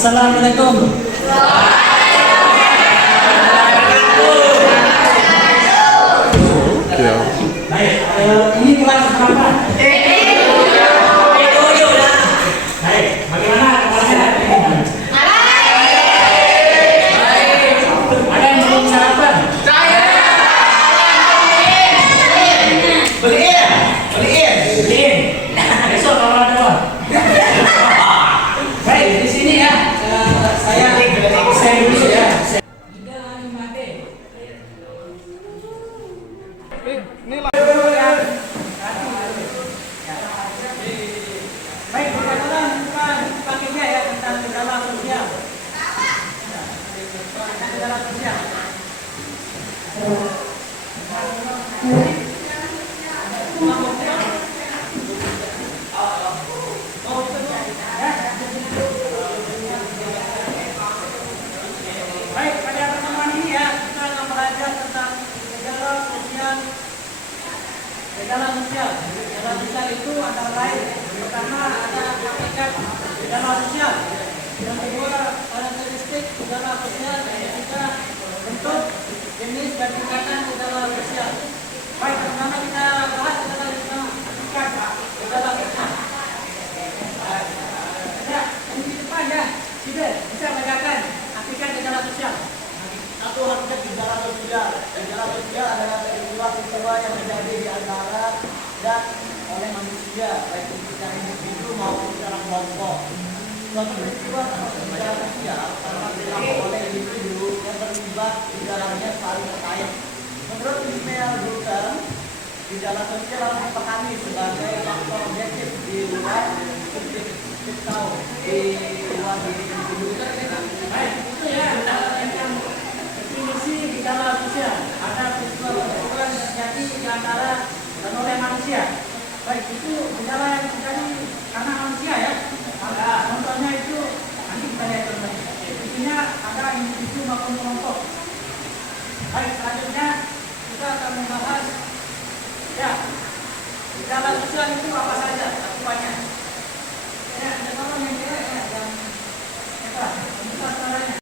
Assalamualaikum. Baik, ini kelas berapa? Baik, bagaimana kelasnya? Ada yang belum sarapan? Beliin. Besok kalau ada uang. Baik, di sini ya. Saya dulu ya. 3, 5D. Baik, perkataan bukan pakainya ya tentang gejala sosial. Tentang gejala sosial. Baik, pada pertemuan ini ya kita akan belajar tentang gejala sosial. Gejala sosial itu antara lain pertama ada hakikat gejala sosial, yang kedua karakteristik gejala sosial, dan ketiga bentuk, jenis dan tingkatan gejala sosial. Baik, pertama kita bahas tentang hakikat gejala sosial. Ya, di depan ya, bisa bacakan hakikat gejala sosial. Satu, hakikat gejala sosial. Gejala sosial adalah peristiwa yang terjadi di antara dan oleh manusia, baik itu secara individu maupun secara kelompok. Suatu peristiwa termasuk gejala sosial karena dilakukan oleh individu yang terlibat di dalamnya saling terkait. Menurut Ismail Durkheim, gejala sosial harus dipahami sebagai faktor objektif di luar subjektif tahu di luar diri individu. Baik, itu ya yang definisi gejala sosial. Ada peristiwa-peristiwa yang terjadi di antara dan oleh manusia. Baik, itu gejala yang terjadi karena manusia ya. Contohnya itu nanti kita lihat contohnya. Intinya ada individu maupun kelompok. Baik, selanjutnya kita akan membahas ya gejala sosial itu apa saja cakupannya. Ya, ada orang yang kira ya yang apa? Kita caranya.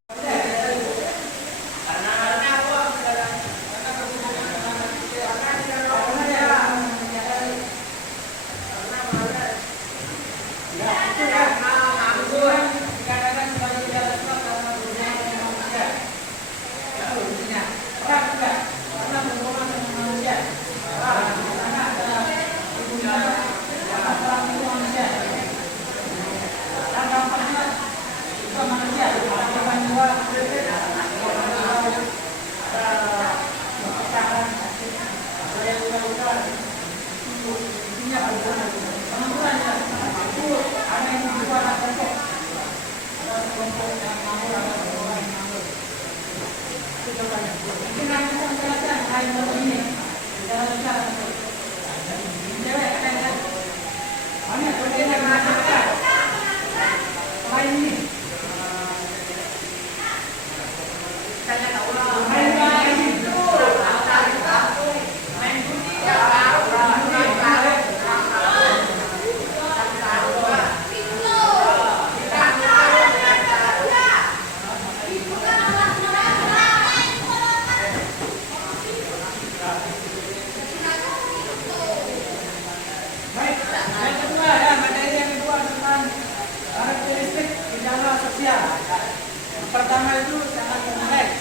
Pertama itu sangat kompleks,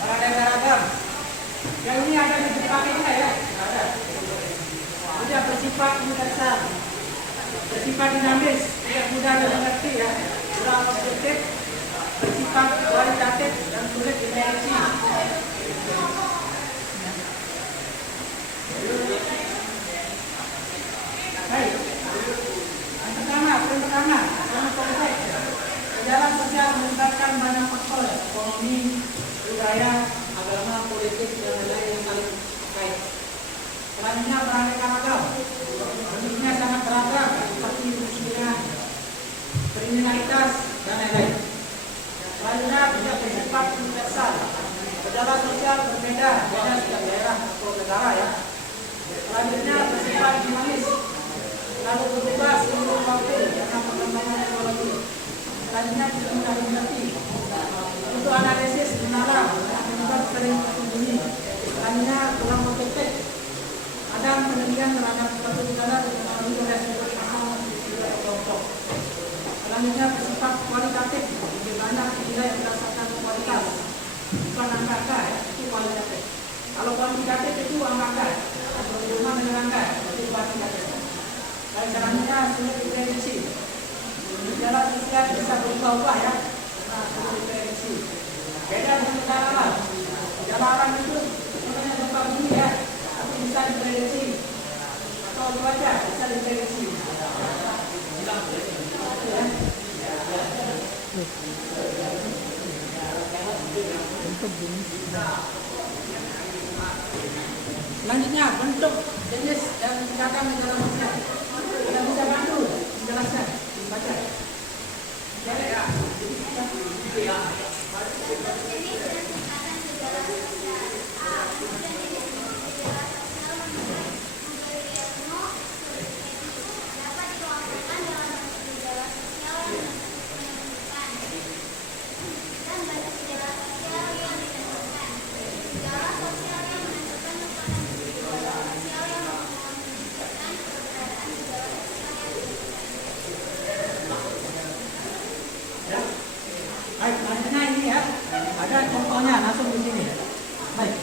beraneka ragam. Yang ini ada di pakainya ya, ada. Sudah bersifat universal, bersifat dinamis, tidak mudah dimengerti ya, kurang objektif, bersifat kualitatif dan sulit dimengerti. Baik, yang pertama, kompleks. Gejala sosial melibatkan banyak faktor, ekonomi, budaya, agama, politik, dan lain-lain yang saling terkait. Selanjutnya beraneka ragam, bentuknya sangat beragam seperti kemiskinan, kriminalitas, dan lain-lain. Selanjutnya tidak bersifat universal. Gejala sosial berbeda setiap daerah atau negara ya. Selanjutnya bersifat dinamis, lalu berubah seiring waktu karena perkembangan teknologi. Selanjutnya eliminasi. Untuk analisis menara penyebab sering tersembunyi, hanya tulang otentik. Ada penelitian terhadap suatu gejala dipengaruhi oleh sumber pasang tidak kelompok. Selanjutnya bersifat kualitatif, lebih banyak dinilai berdasarkan kualitas, bukan angka ya, itu kualitatif. Kalau kuantitatif itu angka, berhubungan dengan angka, itu kuantitatif. Baik, selanjutnya sulit diprediksi. Gejala sosial bisa berubah-ubah ya, sulit diprediksi. Beda dengan gejala alam. Gejala alam itu sebenarnya gempa bumi ya, tapi bisa diprediksi. Atau cuaca bisa diprediksi. Selanjutnya bentuk jenis dan tingkatan gejala sosial. Anda bisa bantu menjelaskan, dibaca. Baik, selanjutnya ini ya, ada contohnya langsung di sini. Baik,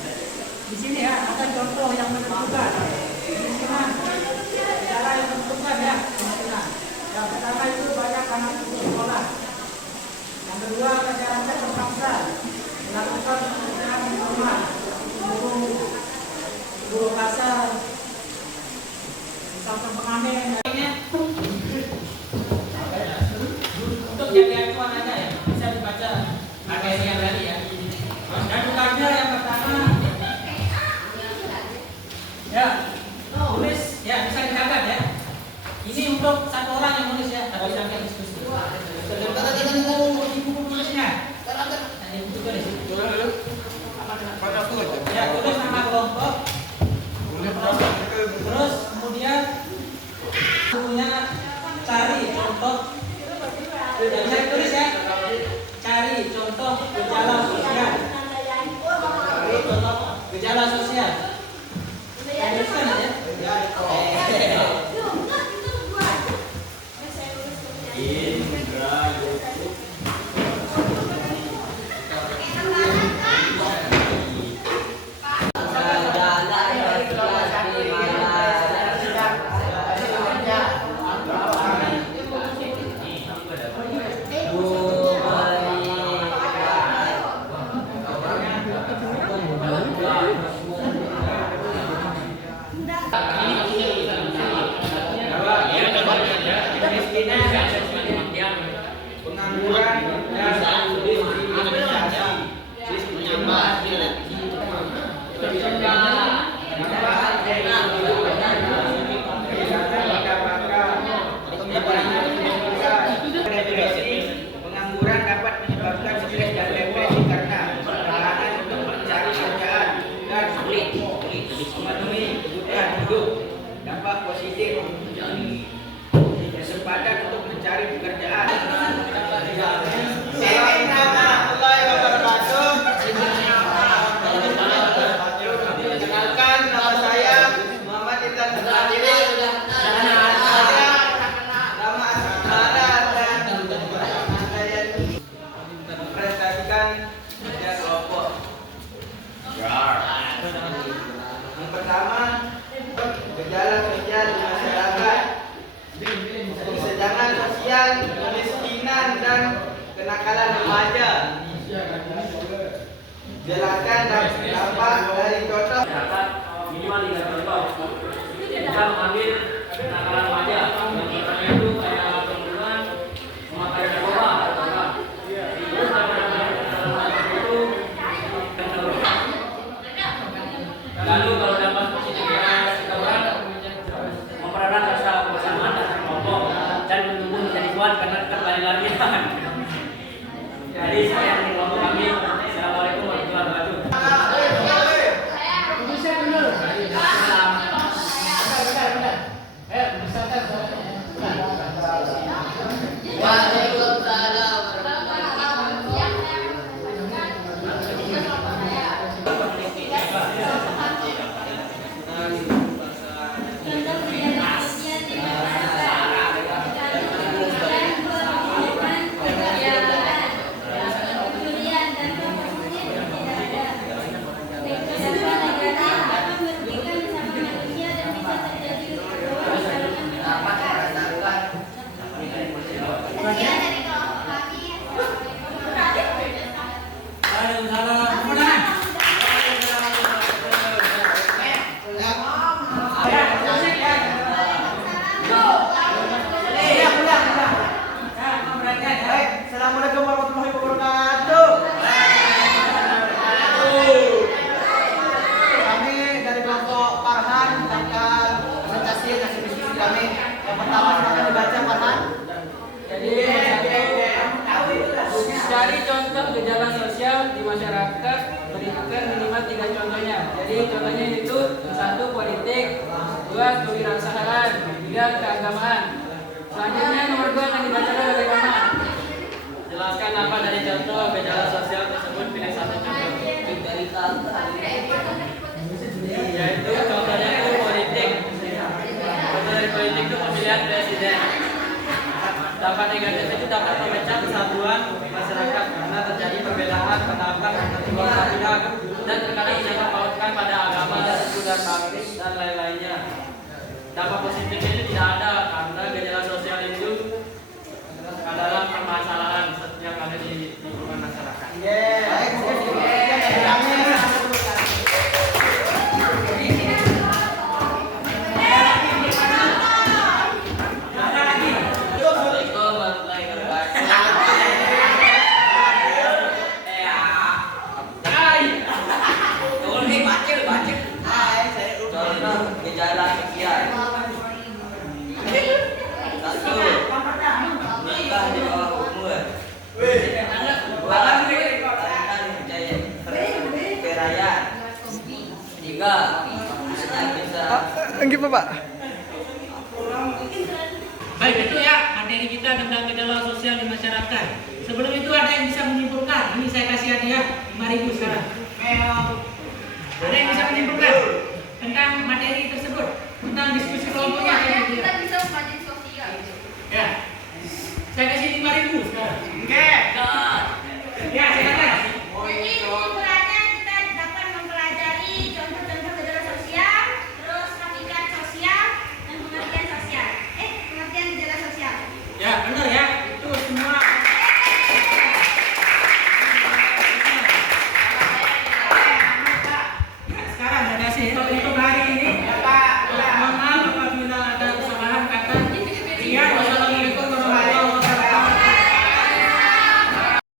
di sini ya ada contoh yang menentukan kemiskinan, gejala yang menentukan ya kemiskinan. Yang pertama itu banyak anak putus sekolah. Yang kedua masyarakat terpaksa melakukan pekerjaan di rumah, buruh kasar, misalkan pengamen. Untuk jangkauan aja ya, bisa dibaca AKS yang tadi ya. Dan bukannya yang pertama ya, tulis ya, bisa dicatat ya. Ini untuk satu orang yang nulis ya, tapi sampai diskusi. Buku tulisnya. Nanti buku tulis. Ya, tulis nama kelompok. Terus kemudian bukunya cari contoh. Bisa ditulis ya. Cari contoh gejala sosial. Cari contoh gejala sosial. Tuliskan aja. Pengangguran dapat menyebabkan stres dan depresi karena perlahanan untuk mencari kerjaan dan sulit memenuhi kebutuhan hidup. Dampak positif kesempatan untuk mencari pekerjaan. Assalamualaikum warahmatullahi wabarakatuh. Kenalkan, nama saya Muhammad Intan Sumatili. Presentasikan tiga kelompok. Yang pertama, gejala sosial di masyarakat, kesenjangan sosial, kemiskinan dan kenakalan remaja. Jelaskan dampak dari contoh. Minimal 3 contoh. Kita mengambil kenakalan remaja. Yang pertama itu kayak perempuan memakai narkoba. Terus itu lalu kalau dapat positifnya seseorang mempererat rasa kebersamaan dan kelompok dan menumbuh menjadi kuat karena lari-larian. Jadi saya di kelompok kami. Assalamualaikum warahmatullahi wabarakatuh. Waalaikumsalam warahmatullahi wabarakatuh. masyarakat berikan minimal 3 contohnya. Jadi contohnya itu 1 politik, 2 kewirausahaan, 3 keagamaan. Selanjutnya nomor 2 akan dibacakan oleh Mama. Jelaskan apa dari contoh gejala sosial tersebut, pilih satu contoh. Yaitu contohnya itu politik. Contoh dari politik itu pemilihan presiden. Dampak negatif itu dapat memecah kesatuan masyarakat karena terjadi perbedaan pendapat antar kedua belah pihak dan terkadang disangkut pautkan pada agama, suku dan bangsa dan lain-lainnya. Dampak positifnya itu tidak ada karena gejala sosial itu adalah permasalahan yang ada di lingkungan masyarakat. Baik, mungkin sedikit gejala sosial. 1. Nikah di bawah umur. 2. Tarikan perayaan. 3. Enggak, Pak. Baik, itu ya materi kita tentang gejala sosial di masyarakat. Sebelum itu ada yang bisa menyimpulkan? Ini saya kasih hadiah 5.000 sekarang. Ada yang bisa menyimpulkan tentang materi tersebut, tentang diskusi kelompoknya? Kita bisa belajar sosial. Ya, saya kasih 5.000 sekarang. Oke. Ya, silakan. Jadi kesimpulannya kita dapat mempelajari contoh-contoh gejala sosial, terus hakikat sosial dan pengertian sosial. Pengertian gejala sosial. Ya, benar ya. Itu semua. Sekarang saya kasih itu